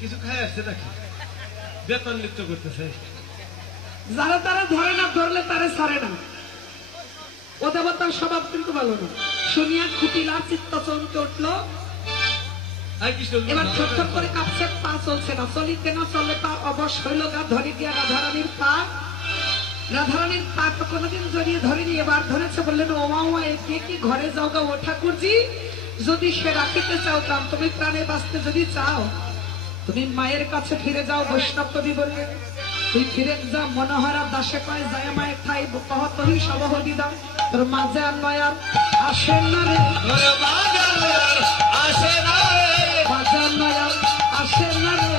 কিছু খাই আসছে নাকি বেতন নৃত্য করতেছে যারা তারা ধরে না, ধরলে তারা ছাড়ে না। ও দেবতার স্বভাব কিন্তু ভালো না। শুনিয়া খুটিলা চিত্ত চমকে উঠলো। এবার থরথর করে কাঁপছে, পা চলছে না, চলিতে না চলে পা অবশ হইল গা। ধরি দিয়া রাধারানীর পা, রাধারানীর পা তো কোনোদিন জড়িয়ে ধরেনি, এবার ধরেছে। বললেন ও মা, একে কি ঘরে যাও গা ও ঠাকুরজি, যদি সে রাখিতে চাও প্রাণ, তুমি প্রাণে বাঁচতে যদি চাও, তুমি মায়ের কাছে ফিরে যাও। বৈষ্ণব কবি বললেন তুই ফিরে যা মনোহরা দাসে কয় যায় মায়ের ঠাই কহতহি সবহ দিদাম। তোর মাঝে আর নয়ার আসেন না রে, আসে না রে, মাঝে আর নয়ার আসেন না রে।